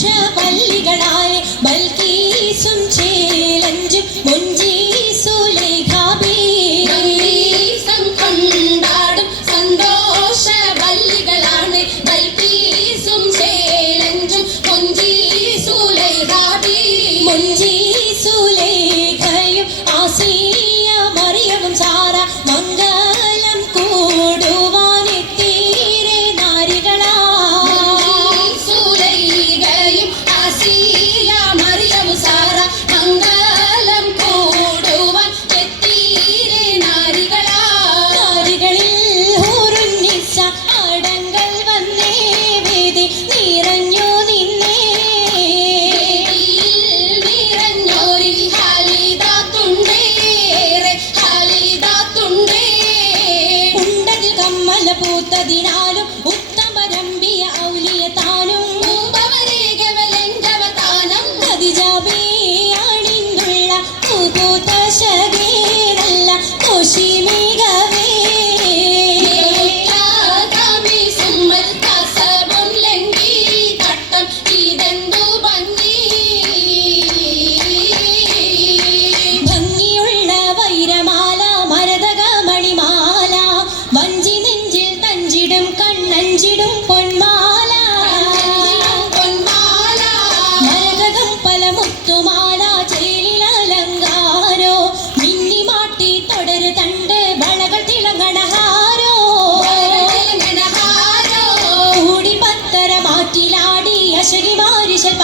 സന്തോഷവല്ലികളായ ബൽക്കീസും ചേലഞ്ചും മുഞ്ചി Sulaikhabi കൊണ്ടാടും സന്തോഷവല്ലികളാണ് ബൽക്കീസും ചേലഞ്ചും മുഞ്ചി Sulaikhabi മുഞ്ചി സുലൈഖയും Asiya മറിയവും Sara മംഗലം കൂടുവാനെത്തീരെ നാരികളാ സുലൈഖയും Asiya മറിയവും Sara മംഗലം കൂടുവാൻ എത്തീരെ നാരികളാ നാരികളിൽ ഹൂറുന്നിസ അടങ്കൽ വന്നേ വേദി നിറഞ്ഞു നിന്നേ നിറഞ്ഞോരിൽ ഹാലിദാത്തുണ്ടേറെ ഹാലിദാത്തുണ്ടേ ഉണ്ടതിൽ കമ്മല പൂത്തതിനാലും ഉത്തമരമ്പിയ ഔലിയ താനും മുമ്പവരേകവലങ്കവതാനം കതിജാബിയാണിന്നുള്ള പൂപൂത്ത ശകേരല്ല കോശിമികവേ ഭംഗിയുള്ള വൈരമാല മരതക മണിമാല വഞ്ചി നെഞ്ചിൽ തഞ്ചിടും കണ്ണഞ്ചിടും പൊന്മാല പൊന്മാല മരതകം പല മുത്തുമാല ചേലിൽ അലങ്കാരോ മിന്നിമാട്ടി തുടര് തണ്ട് വളകൾ തിളങ്ങണഹാരോ കൂടി പത്തര മാറ്റിലാടി അശകിമാരിശൽ